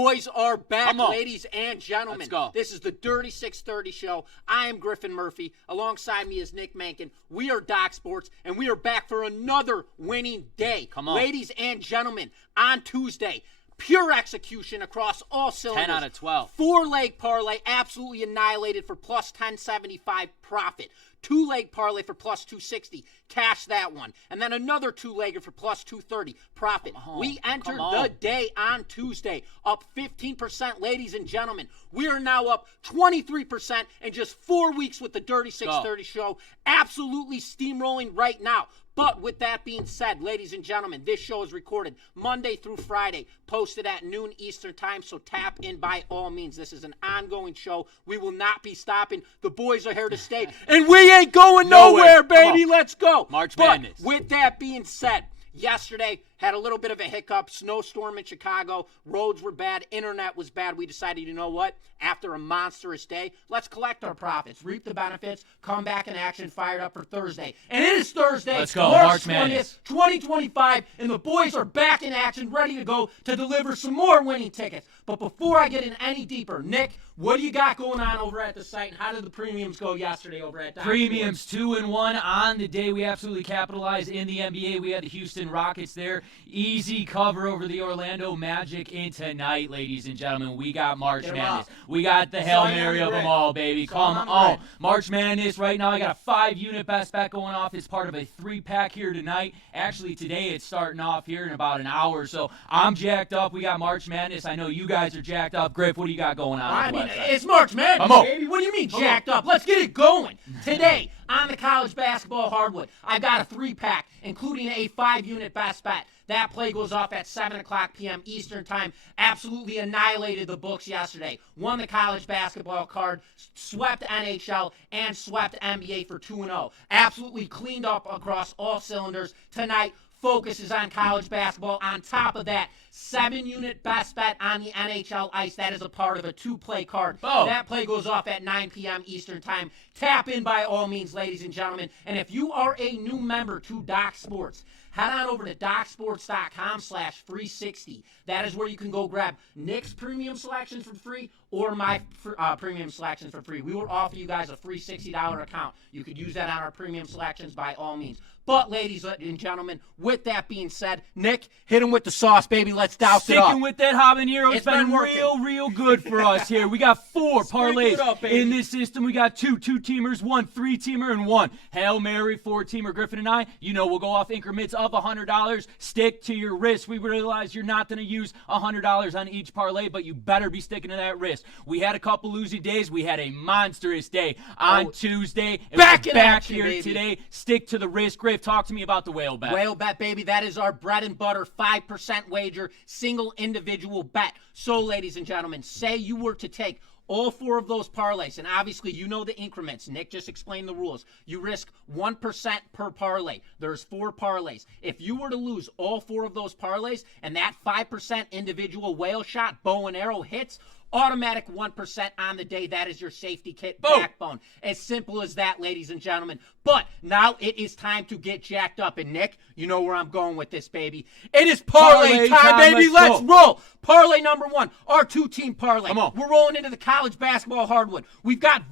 boys are back, ladies and gentlemen. Let's go. This is the Dirty 630 show. I am Griffin Murphy. Alongside me is Nick Menken. We are Doc Sports, and we are back for another winning day. Come on. Ladies and gentlemen, on Tuesday, pure execution across all cylinders. 10 out of 12. 4-leg parlay, absolutely annihilated for plus 1075 profit. 2-leg parlay for plus 260. Cash that one. And then another 2-legger for plus 230. Profit. We entered the day on Tuesday up 15%, ladies and gentlemen. We are now up 23% in just 4 weeks with the Dirty 630 show. Absolutely steamrolling right now. But with that being said, ladies and gentlemen, this show is recorded Monday through Friday, posted at noon Eastern time, so tap in by all means. This is an ongoing show. We will not be stopping. The boys are here to stay, and we ain't going nowhere, baby. Let's go. March Madness. But with that being said, yesterday had a little bit of a hiccup. Snowstorm in Chicago. Roads were bad. Internet was bad. We decided, you know what? After a monstrous day, let's collect our profits, reap the benefits, come back in action, fired up for Thursday. And it is Thursday, let's go. March 20th, 2025, and the boys are back in action, ready to go to deliver some more winning tickets. But before I get in any deeper, Nick, what do you got going on over at the site, and how did the premiums go yesterday over at Doc Premiums Sports? 2-1 on the day. We absolutely capitalized in the NBA. We had the Houston Rockets there. Easy cover over the Orlando Magic. And tonight, ladies and gentlemen, we got March Madness. We got the Hail Mary of them all, baby. Come on. March Madness right now. I got a 5-unit best bet going off as part of a 3-pack here tonight. Actually, today it's starting off here in about an hour. So I'm jacked up. We got March Madness. I know you guys are jacked up. Griff, what do you got going on? I mean, it's March Madness, baby. What do you mean jacked up? Let's get it going. Today, on the college basketball hardwood, I've got a 3-pack, including a 5-unit best bet. That play goes off at 7 o'clock p.m. Eastern time. Absolutely annihilated the books yesterday. Won the college basketball card, swept NHL, and swept NBA for 2-0. Absolutely cleaned up across all cylinders. Tonight, focus is on college basketball. On top of that, 7-unit best bet on the NHL ice. That is a part of a 2-play card. That play goes off at 9 p.m. Eastern time. Tap in by all means, ladies and gentlemen. And if you are a new member to Doc Sports, head on over to DocSports.com/free60. That is where you can go grab Nick's premium selections for free or my premium selections for free. We will offer you guys a free $60 account. You could use that on our premium selections by all means. But, ladies and gentlemen, with that being said, Nick, hit him with the sauce, baby. Let's douse it up. Sticking with that habanero. It's been working. real good for us here. We got 4 parlays in this system. We got 2 2-teamers, 1 3-teamer, and 1 Hail Mary 4-teamer. Griffin and I, we'll go off increments of $100. Stick to your wrist. We realize you're not going to use $100 on each parlay, but you better be sticking to that wrist. We had a couple losing days. We had a monstrous day on Tuesday. And back here baby. Today. Stick to the wrist. Griff, talk to me about the whale bet. Whale bet, baby. That is our bread and butter 5% wager, single individual bet. So, ladies and gentlemen, say you were to take all 4 of those parlays, and obviously you know the increments. Nick just explained the rules. You risk 1% per parlay. There's 4 parlays. If you were to lose all 4 of those parlays and that 5% individual whale shot, bow and arrow hits, automatic 1% on the day. That is your safety kit backbone. As simple as that, ladies and gentlemen. But now it is time to get jacked up. And Nick, you know where I'm going with this, baby. It is parlay time, baby. Let's roll. Parlay number 1, our 2-team parlay. Come on. We're rolling into the college basketball hardwood. We've got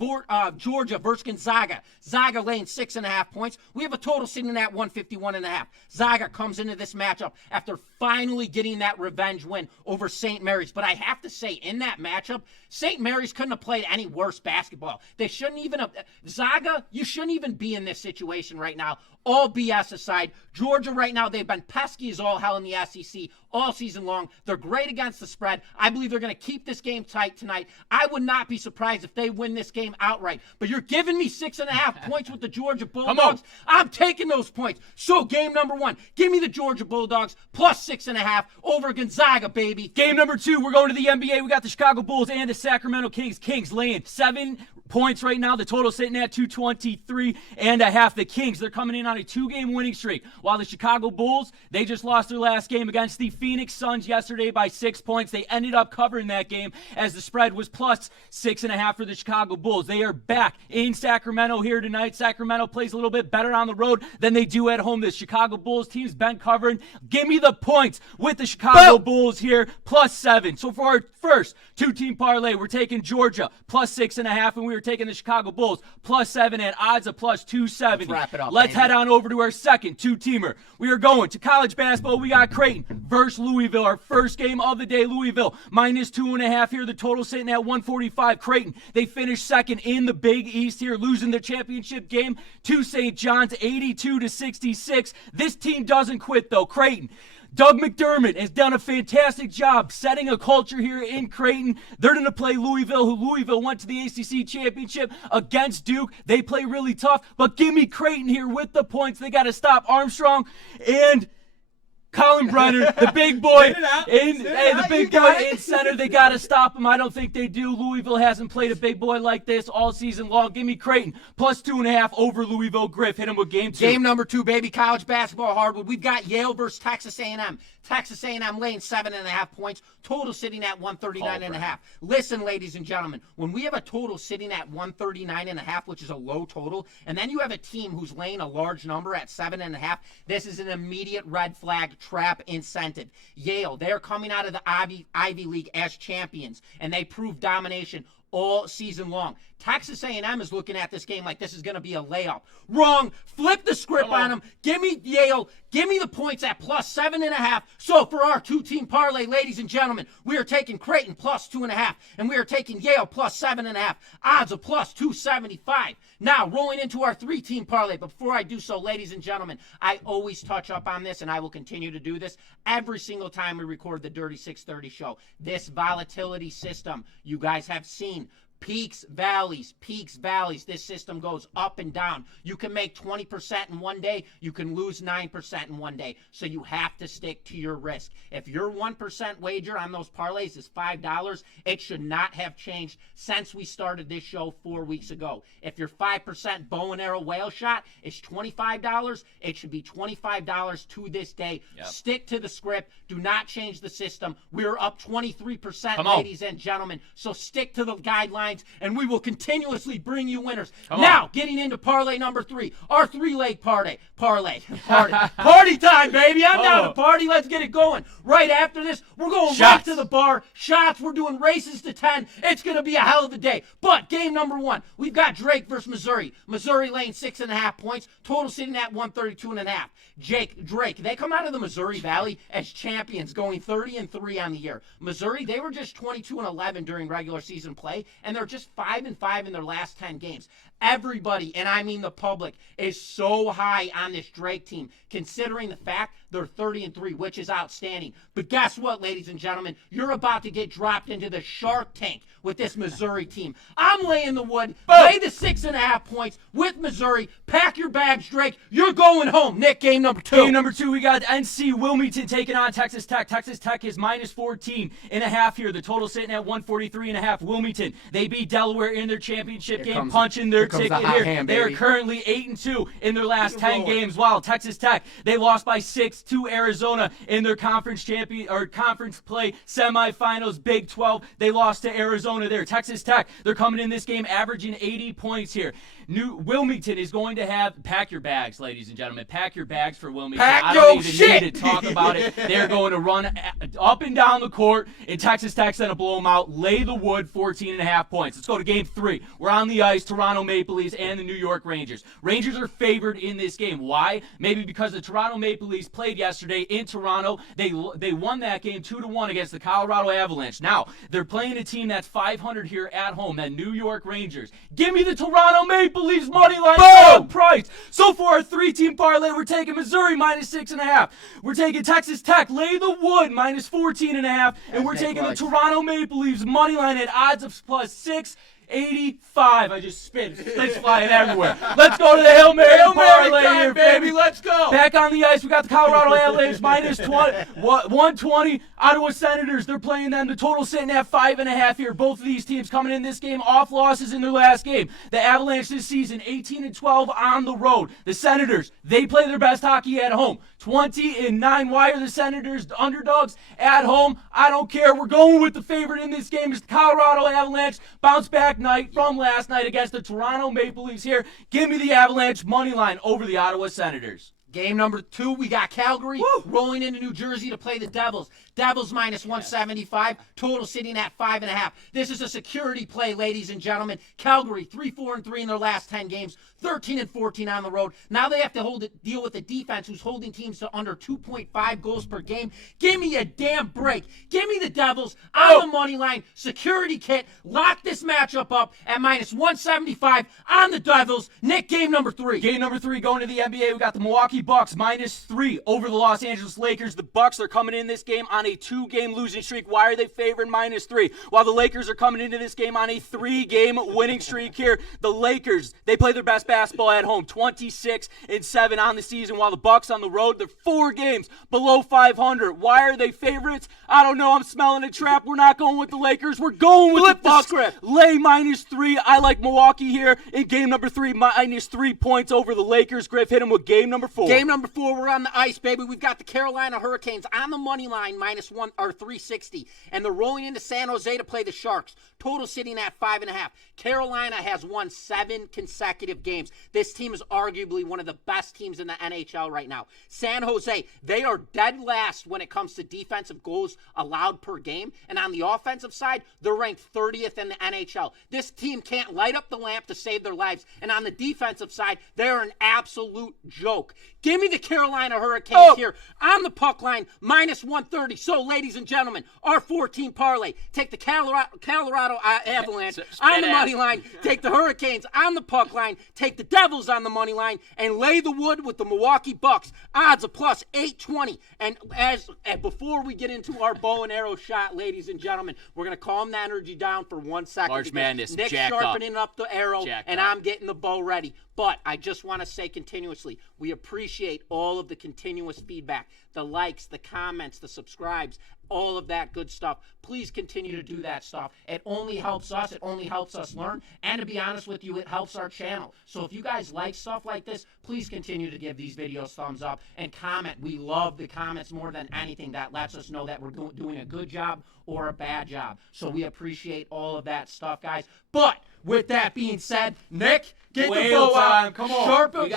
Georgia versus Gonzaga. Zaga laying 6.5 points. We have a total sitting at 151.5. Zaga comes into this matchup after finally getting that revenge win over St. Mary's. But I have to say, in that matchup, St. Mary's couldn't have played any worse basketball. They shouldn't even have. Zaga, you shouldn't even be in this situation right now. All BS aside, Georgia right now, they've been pesky as all hell in the SEC all season long. They're great against the spread. I believe they're going to keep this game tight tonight. I would not be surprised if they win this game outright. But you're giving me 6.5 points with the Georgia Bulldogs. I'm taking those points. So game number 1, give me the Georgia Bulldogs plus 6.5 over Gonzaga, baby. Game number 2, we're going to the NBA. We got the Chicago Bulls and the Sacramento Kings. Kings laying 7 points right now. The total sitting at 223.5. The Kings, they're coming in on a 2-game winning streak, while the Chicago Bulls, they just lost their last game against the Phoenix Suns yesterday by 6 points. They ended up covering that game as the spread was plus 6.5 for the Chicago Bulls. They are back in Sacramento here tonight. Sacramento plays a little bit better on the road than they do at home. This Chicago Bulls team's been covering. Give me the points with the Chicago Bulls here, plus 7. So for our first 2-team parlay, we're taking Georgia plus 6.5, and we were taking the Chicago Bulls plus 7 at odds of plus 270. Let's wrap it up. Let's head on over to our second 2-teamer. We are going to college basketball. We got Creighton versus Louisville. Our first game of the day, Louisville minus 2.5 here. The total sitting at 145. Creighton, they finished second in the Big East here, losing the championship game to St. John's 82-66. This team doesn't quit though. Creighton, Doug McDermott has done a fantastic job setting a culture here in Creighton. They're going to play Louisville, who Louisville went to the ACC championship against Duke. They play really tough, but give me Creighton here with the points. They got to stop Armstrong and Colin Brenner, the big boy in center. They got to stop him. I don't think they do. Louisville hasn't played a big boy like this all season long. Give me Creighton plus 2.5 over Louisville. Griff, hit him with game 2. Game number 2, baby. College basketball hardwood. We've got Yale versus Texas A&M. Texas A&M laying 7.5 points. Total sitting at 139.5. Listen, ladies and gentlemen, when we have a total sitting at 139.5, which is a low total, and then you have a team who's laying a large number at 7.5, this is an immediate red flag trap incentive. Yale, they're coming out of the Ivy League as champions, and they proved domination all season long. Texas A&M is looking at this game like this is going to be a layup. Wrong. Flip the script on them. Give me Yale. Give me the points at plus 7.5. So for our 2-team parlay, ladies and gentlemen, we are taking Creighton plus 2.5, and we are taking Yale plus 7.5. Odds of plus 275. Now, rolling into our 3-team parlay. Before I do so, ladies and gentlemen, I always touch up on this, and I will continue to do this every single time we record the Dirty 630 show. This volatility system, you guys have seen. Peaks, valleys, peaks, valleys. This system goes up and down. You can make 20% in one day. You can lose 9% in one day. So you have to stick to your risk. If your 1% wager on those parlays is $5, it should not have changed since we started this show 4 weeks ago. If your 5% bow and arrow whale shot is $25, it should be $25 to this day. Yep. Stick to the script. Do not change the system. We're up 23%, ladies and gentlemen. So stick to the guidelines, and we will continuously bring you winners. Now, getting into parlay number 3, our 3-leg parlay. Party time, baby. I'm down to party. Let's get it going. Right after this, we're going right to the bar. Shots. We're doing races to 10. It's going to be a hell of a day. But game number 1, we've got Drake versus Missouri. Missouri laying 6.5 points. Total sitting at 132.5. Drake, they come out of the Missouri Valley as champions, going 30-3 on the year. Missouri, they were just 22-11 during regular season play, and they're just 5-5 in their last 10 games. Everybody, and I mean the public, is so high on this Drake team, considering the fact they're 30-3, which is outstanding. But guess what, ladies and gentlemen? You're about to get dropped into the Shark Tank with this Missouri team. I'm laying the wood. Lay the 6.5 points with Missouri. Pack your bags, Drake. You're going home. Nick, game number 2. Game number 2, we got NC Wilmington taking on Texas Tech. Texas Tech is minus 14.5 here. The total sitting at 143.5. Wilmington, they beat Delaware in their championship game, punching their ticket here. They are currently 8-2 in their last 10 games. While Texas Tech, they lost by 6 to Arizona in their conference play semifinals, Big 12. They lost to Arizona there. Texas Tech, they're coming in this game averaging 80 points here. Wilmington is going to have, pack your bags, ladies and gentlemen. Pack your bags for Wilmington. I don't even need to talk about it. They're going to run up and down the court, and Texas Tech's going to blow them out. Lay the wood, 14.5 points. Let's go to game 3. We're on the ice, Toronto Maple Leafs and the New York Rangers. Rangers are favored in this game. Why? Maybe because the Toronto Maple Leafs played yesterday in Toronto. They won that game 2-1 against the Colorado Avalanche. Now, they're playing a team that's 500 here at home, that New York Rangers. Give me the Toronto Maple Leafs money line price. So for our 3-team parlay, we're taking Missouri minus 6.5. We're taking Texas Tech, lay the wood, minus 14.5. And we're taking the Toronto Maple Leafs money line at odds of plus 685. I just spit. It's flying everywhere. Let's go to the Hail Mary parlay. parlay here, baby. Let's go. Back on the ice, we got the Colorado Avalanche minus 120. Ottawa Senators, they're playing them. The total sitting at 5.5 here. Both of these teams coming in this game off losses in their last game. The Avalanche this season, 18-12 on the road. The Senators, they play their best hockey at home. 20-9. Why are the Senators the underdogs at home? I don't care. We're going with the favorite in this game. It's the Colorado Avalanche. Bounce back night from last night against the Toronto Maple Leafs here. Give me the Avalanche money line over the Ottawa Senators. Game number 2, we got Calgary rolling into New Jersey to play the Devils. Devils minus 175, total sitting at 5.5. This is a security play, ladies and gentlemen. Calgary 3-4-3 in their last 10 games, 13-14 on the road. Now they have to deal with the defense who's holding teams to under 2.5 goals per game. Give me a damn break. Give me the Devils on the money line. Security kit. Lock this matchup up at minus 175 on the Devils. Nick, game number 3. Game number 3 going to the NBA. We got the Milwaukee Bucks minus 3 over the Los Angeles Lakers. The Bucks are coming in this game on a 2-game losing streak. Why are they favored minus 3? While the Lakers are coming into this game on a 3-game winning streak here. The Lakers, they play their best basketball at home, 26-7 on the season, while the Bucks on the road, they're 4 games below 500. Why are they favorites? I don't know. I'm smelling a trap. We're not going with the Lakers. We're going with the Bucks. Lay minus 3. I like Milwaukee here in game number 3, minus 3 points over the Lakers. Griff, hit him with game number 4. Game number 4, we're on the ice, baby. We've got the Carolina Hurricanes on the money line, minus 360, and they're rolling into San Jose to play the Sharks. Total sitting at 5.5. Carolina has won 7 consecutive games. This team is arguably one of the best teams in the NHL right now. San Jose, they are dead last when it comes to defensive goals allowed per game, and on the offensive side, they're ranked 30th in the NHL. This team can't light up the lamp to save their lives, and on the defensive side, they're an absolute joke. Give me the Carolina Hurricanes here on the puck line, minus 130. So, ladies and gentlemen, our 14 parlay. Take the Colorado Avalanche on the money line. Take the Hurricanes on the puck line. Take the Devils on the money line. And lay the wood with the Milwaukee Bucks. Odds of plus 820. And before we get into our bow and arrow shot, ladies and gentlemen, we're going to calm the energy down for 1 second. March Madness, Nick's sharpening up the arrow, and I'm getting the bow ready. But I just want to say continuously, we appreciate all of the continuous feedback, the likes, the comments, the subscribes, all of that good stuff. Please continue to do that stuff. It only helps us. It only helps us learn. And to be honest with you, it helps our channel. So if you guys like stuff like this, please continue to give these videos thumbs up and comment. We love the comments more than anything. That lets us know that we're doing a good job or a bad job. So we appreciate all of that stuff, guys. But with that being said, Nick, get the bow out. Come on. Sharpen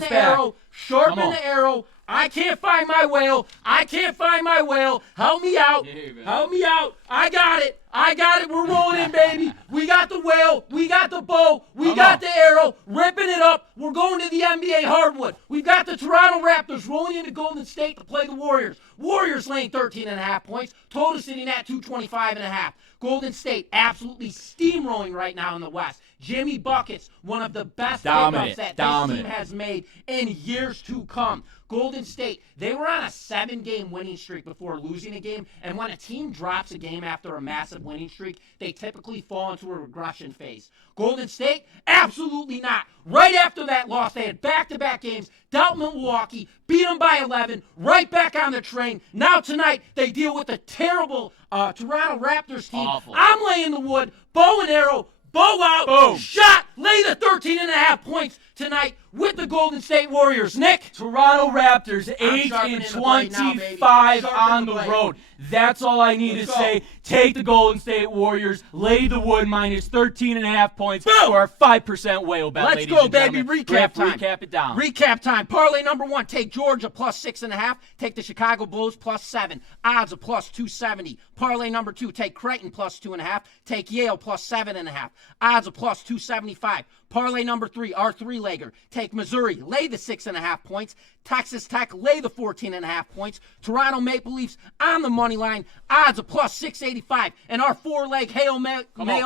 the arrow. Sharpen the arrow. I can't find my whale. I can't find my whale. Help me out. Help me out. I got it. I got it. We're rolling in, baby. We got the whale. We got the bow. We got the arrow. Ripping it up. We're going to the NBA hardwood. We've got the Toronto Raptors rolling into Golden State to play the Warriors. Warriors laying 13.5 points. Total sitting at 225.5. Golden State absolutely steamrolling right now in the West. Jimmy Buckets, one of the best pickups that this team has made in years to come. Golden State, they were on a 7-game winning streak before losing a game, and when a team drops a game after a massive winning streak, they typically fall into a regression phase. Golden State, absolutely not. Right after that loss, they had back-to-back games, dealt Milwaukee, beat them by 11, right back on the train. Now tonight, they deal with a terrible Toronto Raptors team. Awful. I'm laying the wood, bow and arrow, bow out, boom, shot, lay the 13.5 points tonight with the Golden State Warriors. Nick? Toronto Raptors, 8-25 on the road. That's all I need to say. Take the Golden State Warriors, lay the wood minus 13.5 points for our 5% whale bet, Let's ladies go, and baby. gentlemen. Recap time. Recap it down. Recap time. Parlay number 1. Take Georgia plus 6.5. Take the Chicago Bulls plus 7. Odds of plus 270. Parlay number 2. Take Creighton plus 2.5. Take Yale plus 7.5. Odds of plus 275. Parlay number 3. Our 3-legger. Take Missouri. Lay the 6.5 points. Texas Tech lay the 14.5 points. Toronto Maple Leafs on the money line. Odds of plus 685. And our 4-leg Hail Mary parlay,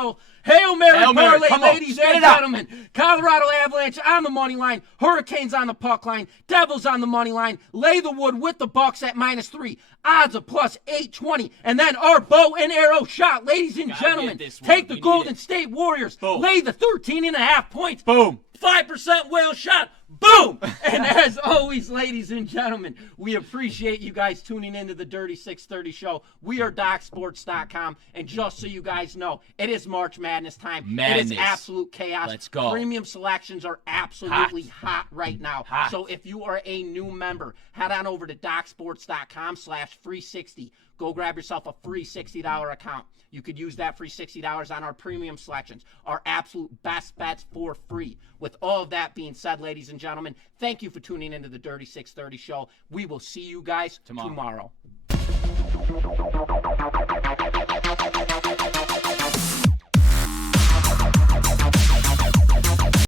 ladies and gentlemen. Colorado Avalanche on the money line. Hurricanes on the puck line. Devils on the money line. Lay the wood with the Bucks at minus 3. Odds of plus 820. And then our bow and arrow shot, ladies and gentlemen. Take the Golden State Warriors. Lay the 13.5 points. Boom. 5% whale shot. Boom! And as always, ladies and gentlemen, we appreciate you guys tuning into the Dirty 630 show. We are DocSports.com, and just so you guys know, it is March Madness time. Madness. It is absolute chaos. Let's go. Premium selections are absolutely hot right now. Hot. So if you are a new member, head on over to DocSports.com/free60. Go grab yourself a free $60 account. You could use that free $60 on our premium selections, our absolute best bets for free. With all of that being said, ladies and gentlemen, thank you for tuning into the Dirty 630 show. We will see you guys tomorrow.